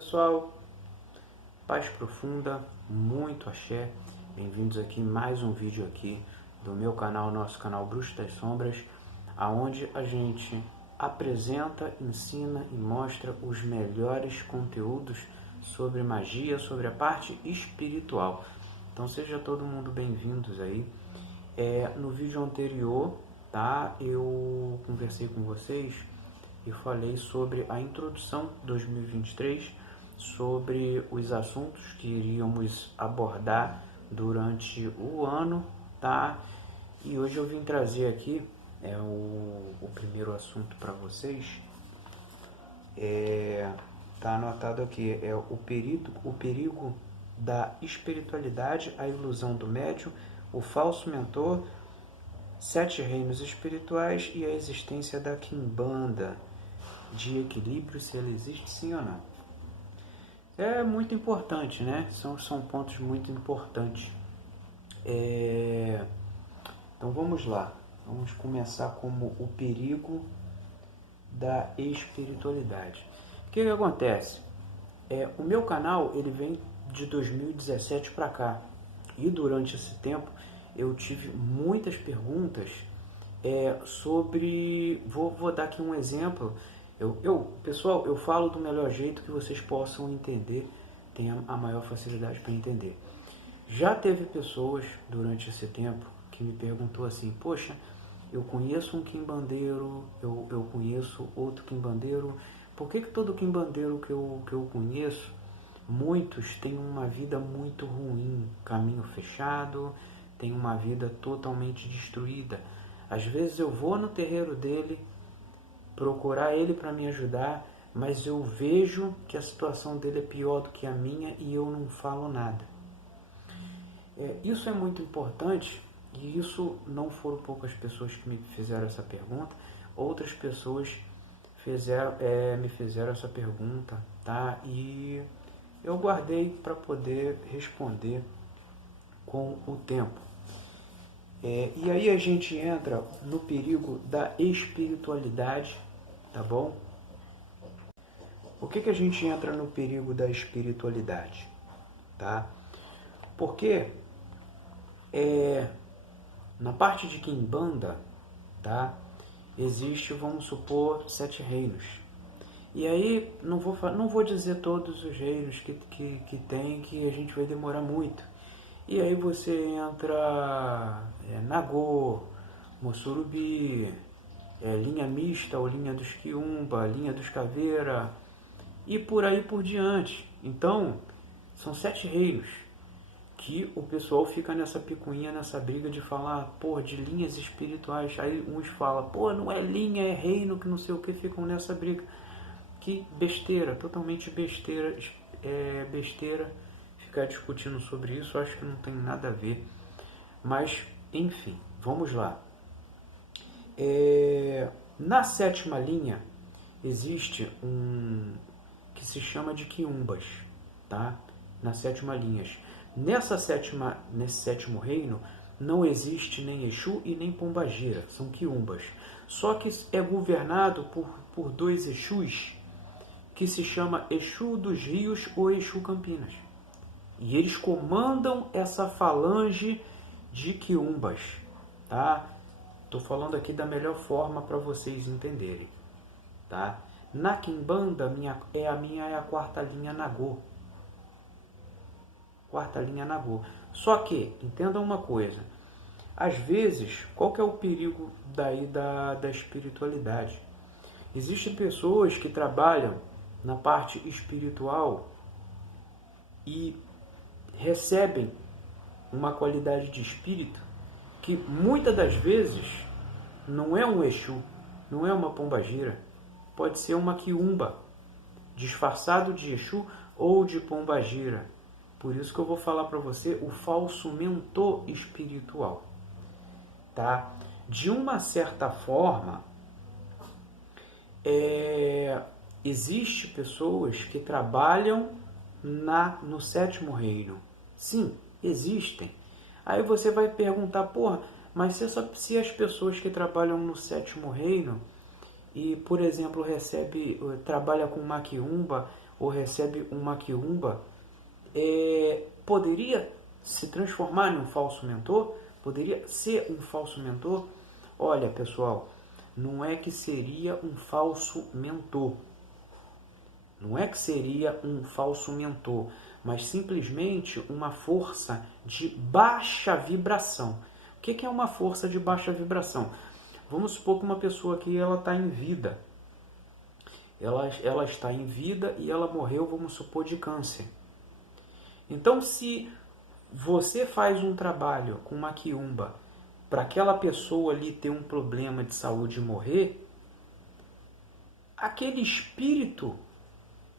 Pessoal, paz profunda, muito axé, bem-vindos aqui mais um vídeo aqui do meu canal, nosso canal Bruxo das Sombras, aonde a gente apresenta, ensina e mostra os melhores conteúdos sobre magia, sobre a parte espiritual. Então seja todo mundo bem-vindos aí. No vídeo anterior, tá, eu conversei com vocês e falei sobre a introdução 2023, sobre os assuntos que iríamos abordar durante o ano, tá? E hoje eu vim trazer aqui o primeiro assunto para vocês. Tá anotado aqui, o perigo da espiritualidade, a ilusão do médium, o falso mentor, 7 reinos espirituais e a existência da quimbanda, de equilíbrio, se ela existe sim ou não. É muito importante, né? São pontos muito importantes. Então vamos lá. Vamos começar como o perigo da espiritualidade. O que acontece? O meu canal ele vem de 2017 para cá. E durante esse tempo eu tive muitas perguntas sobre... Vou dar aqui um exemplo. Pessoal, eu falo do melhor jeito que vocês possam entender, tenham a maior facilidade para entender. Já teve pessoas durante esse tempo que me perguntou assim, poxa, eu conheço um quimbandeiro, eu conheço outro quimbandeiro, por que todo quimbandeiro que eu conheço, muitos têm uma vida muito ruim, caminho fechado, tem uma vida totalmente destruída. Às vezes eu vou no terreiro dele, procurar ele para me ajudar, mas eu vejo que a situação dele é pior do que a minha e eu não falo nada. Isso é muito importante e isso não foram poucas pessoas que me fizeram essa pergunta, outras pessoas me fizeram essa pergunta, tá? E eu guardei para poder responder com o tempo. E aí a gente entra no perigo da espiritualidade, tá bom? Por que a gente entra no perigo da espiritualidade? Tá? Porque na parte de quimbanda, tá, existe, vamos supor, 7 reinos. E aí, não vou dizer todos os reinos que tem, que a gente vai demorar muito. E aí você entra Nagô, Mossurubi, linha mista ou linha dos Quiumba, linha dos Caveira e por aí por diante. Então, são 7 reinos que o pessoal fica nessa picuinha, nessa briga de falar, pô, de linhas espirituais. Aí uns falam, pô, não é linha, é reino, que não sei o que, ficam nessa briga. Que besteira, totalmente besteira, besteira ficar discutindo sobre isso, acho que não tem nada a ver. Mas, enfim, vamos lá. Na 7ª linha existe um que se chama de quiumbas, tá? Na 7ª linha. Nesse 7º reino não existe nem Exu e nem Pombagira, são quiumbas. Só que é governado por 2 Exus que se chama Exu dos Rios ou Exu Campinas. E eles comandam essa falange de quiumbas, tá? Estou falando aqui da melhor forma para vocês entenderem, tá? Na quimbanda, a minha é a 4ª linha Nagô. 4ª linha Nagô. Só que, entendam uma coisa, às vezes, qual que é o perigo daí da espiritualidade? Existem pessoas que trabalham na parte espiritual e recebem uma qualidade de espírito que muitas das vezes não é um Exu, não é uma pombagira, pode ser uma quiumba, disfarçado de Exu ou de pombagira. Por isso que eu vou falar para você o falso mentor espiritual, tá? De uma certa forma, existe pessoas que trabalham no 7º reino. Sim, existem. Aí você vai perguntar, porra, mas se as pessoas que trabalham no 7º reino e, por exemplo, trabalha com uma quiumba ou recebe uma quiumba, poderia se transformar em um falso mentor? Poderia ser um falso mentor? Olha, pessoal, não é que seria um falso mentor. Não é que seria um falso mentor, mas simplesmente uma força de baixa vibração. O que é uma força de baixa vibração? Vamos supor que uma pessoa aqui está em vida. Ela está em vida e ela morreu, vamos supor, de câncer. Então, se você faz um trabalho com uma quiumba para aquela pessoa ali ter um problema de saúde e morrer, aquele espírito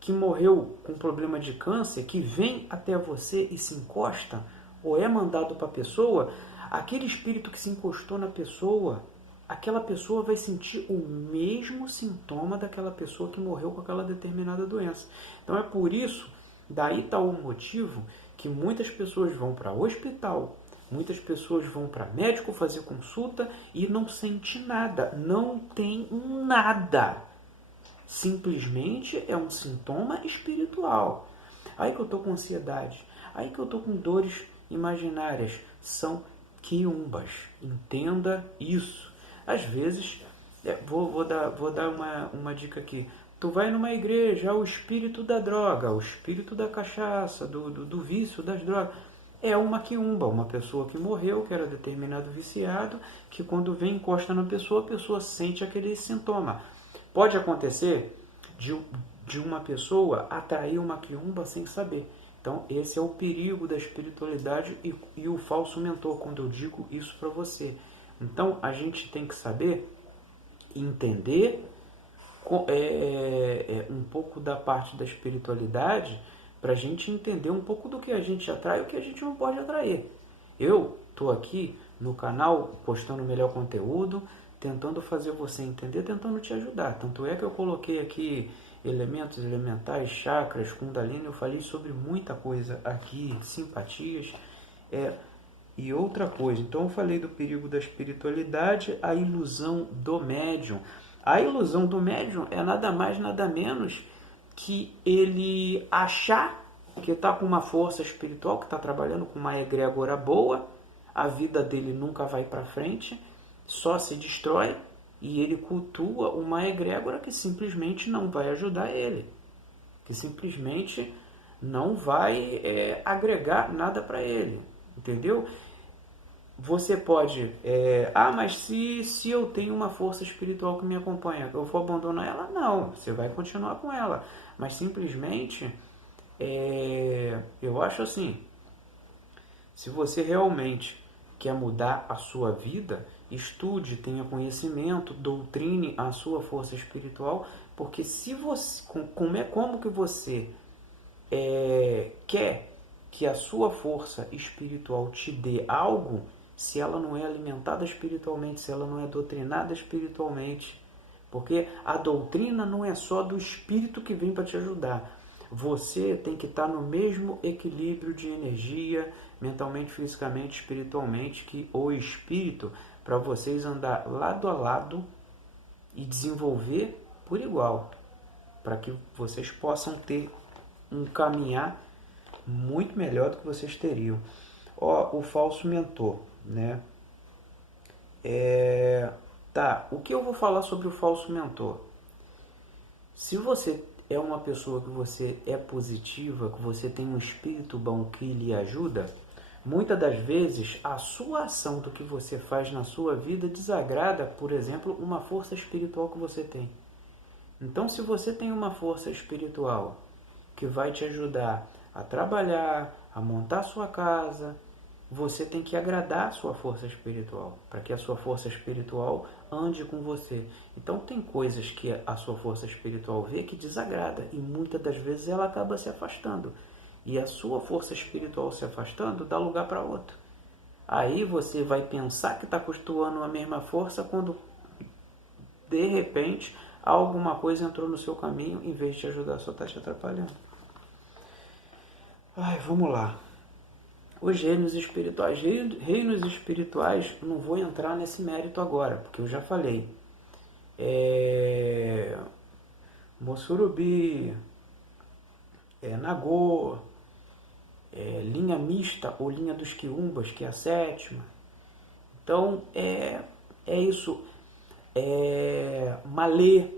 que morreu com problema de câncer, que vem até você e se encosta, ou é mandado para a pessoa, aquele espírito que se encostou na pessoa, aquela pessoa vai sentir o mesmo sintoma daquela pessoa que morreu com aquela determinada doença. Então é por isso, daí está o motivo que muitas pessoas vão para o hospital, muitas pessoas vão para médico fazer consulta e não sente nada, não tem nada. Simplesmente é um sintoma espiritual. Aí que eu estou com ansiedade, aí que eu estou com dores imaginárias, são quiumbas. Entenda isso. Às vezes, vou dar uma dica aqui. Tu vai numa igreja, o espírito da droga, o espírito da cachaça, do vício, das drogas. É uma quiumba, uma pessoa que morreu, que era determinado viciado, que quando vem encosta na pessoa, a pessoa sente aquele sintoma. Pode acontecer de uma pessoa atrair uma quiumba sem saber. Então, esse é o perigo da espiritualidade e o falso mentor, quando eu digo isso para você. Então, a gente tem que saber entender um pouco da parte da espiritualidade para a gente entender um pouco do que a gente atrai e o que a gente não pode atrair. Eu estou aqui no canal postando o melhor conteúdo, tentando fazer você entender, tentando te ajudar. Tanto é que eu coloquei aqui elementos elementais, chakras, kundalini, eu falei sobre muita coisa aqui, simpatias e outra coisa. Então eu falei do perigo da espiritualidade, a ilusão do médium. A ilusão do médium é nada mais, nada menos que ele achar que está com uma força espiritual, que está trabalhando com uma egrégora boa, a vida dele nunca vai para frente, só se destrói, e ele cultua uma egrégora que simplesmente não vai ajudar ele, que simplesmente não vai agregar nada para ele, entendeu? Você pode, mas se eu tenho uma força espiritual que me acompanha, eu vou abandonar ela? Não, você vai continuar com ela, mas simplesmente, eu acho assim, se você realmente quer mudar a sua vida, estude, tenha conhecimento, doutrine a sua força espiritual, porque se você, como que você quer que a sua força espiritual te dê algo, se ela não é alimentada espiritualmente, se ela não é doutrinada espiritualmente? Porque a doutrina não é só do espírito que vem para te ajudar. Você tem que estar no mesmo equilíbrio de energia, mentalmente, fisicamente, espiritualmente, que o espírito, para vocês andar lado a lado e desenvolver por igual, para que vocês possam ter um caminhar muito melhor do que vocês teriam. O falso mentor, né? O que eu vou falar sobre o falso mentor? Se você é uma pessoa que você é positiva, que você tem um espírito bom que lhe ajuda, muitas das vezes a sua ação do que você faz na sua vida desagrada, por exemplo, uma força espiritual que você tem. Então, se você tem uma força espiritual que vai te ajudar a trabalhar, a montar sua casa, você tem que agradar a sua força espiritual, para que a sua força espiritual ande com você. Então tem coisas que a sua força espiritual vê que desagrada, e muitas das vezes ela acaba se afastando. E a sua força espiritual se afastando dá lugar para outra. Aí você vai pensar que está cultuando a mesma força quando de repente alguma coisa entrou no seu caminho, em vez de te ajudar, só está te atrapalhando. Vamos lá. Os reinos espirituais. Reinos espirituais, eu não vou entrar nesse mérito agora, porque eu já falei. Mossurubi, Nagô, linha mista ou linha dos quiumbas, que é a sétima. Então, é isso. Malê.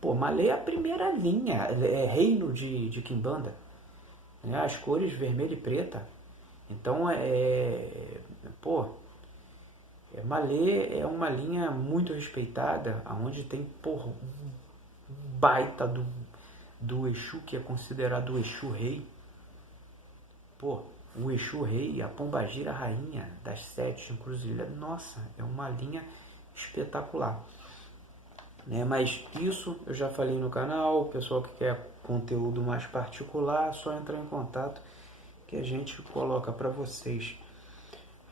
Pô, Malê é a primeira linha, é reino de quimbanda. Né? As cores vermelha e preta. Então, Malê é uma linha muito respeitada, onde tem, porra, um baita do Exu, que é considerado o Exu Rei. Pô, o Exu Rei, a Pombagira Rainha das 7 encruzilhadas. Nossa, é uma linha espetacular. Né? Mas isso eu já falei no canal. O pessoal que quer conteúdo mais particular, só entrar em contato que a gente coloca para vocês.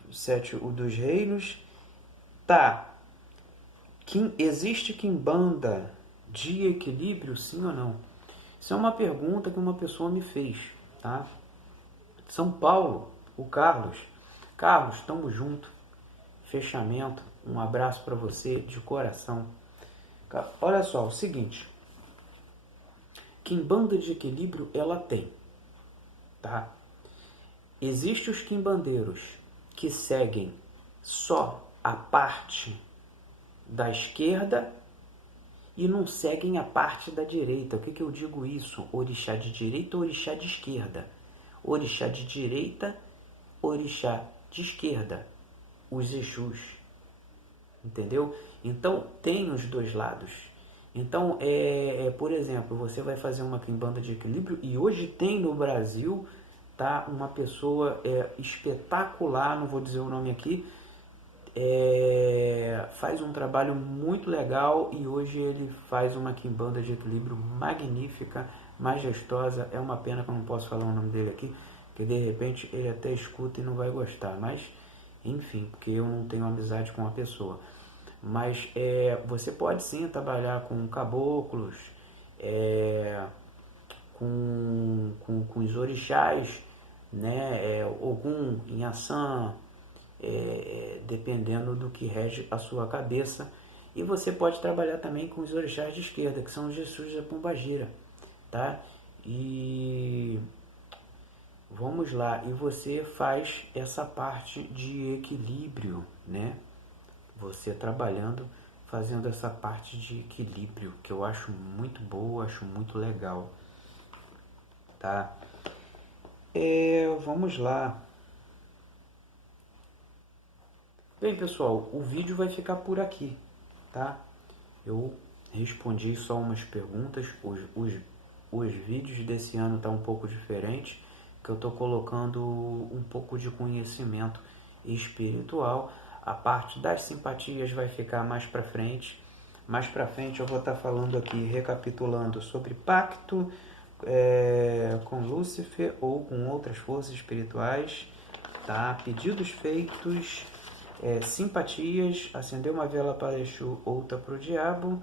O 7 dos reinos. Tá. Existe quimbanda de equilíbrio, sim ou não? Isso é uma pergunta que uma pessoa me fez, tá? São Paulo, o Carlos. Carlos, tamo junto. Fechamento. Um abraço para você de coração. Olha só, o seguinte. Quimbanda de equilíbrio, ela tem, tá? Existem os quimbandeiros que seguem só a parte da esquerda e não seguem a parte da direita. O que eu digo isso? Orixá de direita ou orixá de esquerda? Orixá de direita, orixá de esquerda. Os Exus. Entendeu? Então, tem os dois lados. Então, por exemplo, você vai fazer uma quimbanda de equilíbrio e hoje tem no Brasil, tá, uma pessoa espetacular, não vou dizer o nome aqui, faz um trabalho muito legal e hoje ele faz uma quimbanda de equilíbrio magnífica, majestosa. É uma pena que eu não posso falar o nome dele aqui, porque de repente ele até escuta e não vai gostar, mas enfim, porque eu não tenho amizade com a pessoa. Mas você pode sim trabalhar com caboclos, com os orixás, né? Ogum, Inhaçã, dependendo do que rege a sua cabeça. E você pode trabalhar também com os orixás de esquerda, que são os Jesus da Pombagira, tá? E vamos lá, e você faz essa parte de equilíbrio, né? Você trabalhando, fazendo essa parte de equilíbrio, que eu acho muito boa, acho muito legal, tá? Vamos lá. Bem, pessoal, o vídeo vai ficar por aqui, tá? Eu respondi só umas perguntas. Os vídeos desse ano tá um pouco diferente, que eu tô colocando um pouco de conhecimento espiritual. A parte das simpatias vai ficar mais para frente. Mais para frente eu vou estar falando aqui, recapitulando sobre pacto com Lúcifer ou com outras forças espirituais, tá? Pedidos feitos, simpatias, acender uma vela para Exu, outra para o diabo,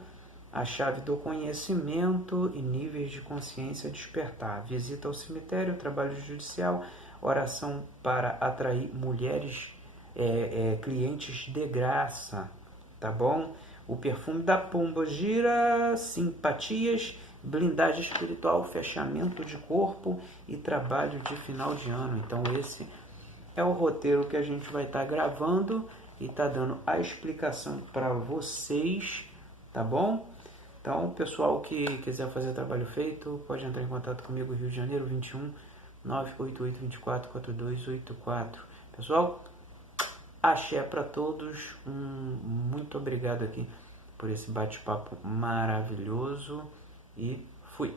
a chave do conhecimento e níveis de consciência despertar, visita ao cemitério, trabalho judicial, oração para atrair mulheres clientes de graça, tá bom? O perfume da Pombagira, simpatias, blindagem espiritual, fechamento de corpo e trabalho de final de ano. Então esse é o roteiro que a gente vai estar gravando e tá dando a explicação para vocês, tá bom? Então, pessoal que quiser fazer trabalho feito, pode entrar em contato comigo, Rio de Janeiro, 21 988 24 4284. Pessoal, axé para todos, muito obrigado aqui por esse bate-papo maravilhoso e fui!